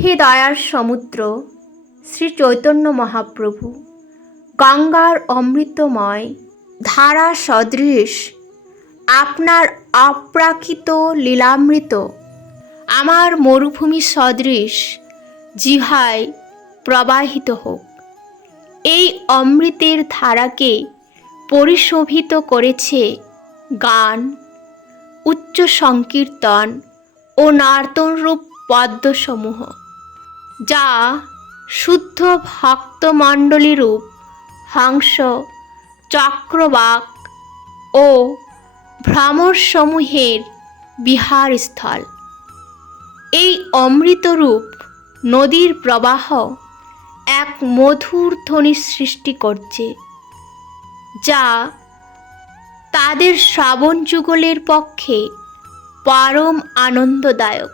হে দয়ার সমুদ্র শ্রী চৈতন্য মহাপ্রভু, গঙ্গার অমৃতময় ধারা সদৃশ আপনার অপ্রাকৃত লীলামৃত আমার মরুভূমি সদৃশ জিহায় প্রবাহিত হোক। এই অমৃতের ধারাকে পরিশোভিত করেছে গান, উচ্চ সংকীর্তন ও নর্তনরূপ পদ্মসমূহ, যা শুদ্ধ ভক্তমণ্ডলীরূপ হংস, চক্রবাক ও ভ্রমরসমূহের বিহারস্থল। এই অমৃতরূপ নদীর প্রবাহ এক মধুর ধ্বনি সৃষ্টি করছে, যা তাদের শ্রাবণ যুগলের পক্ষে পরম আনন্দদায়ক।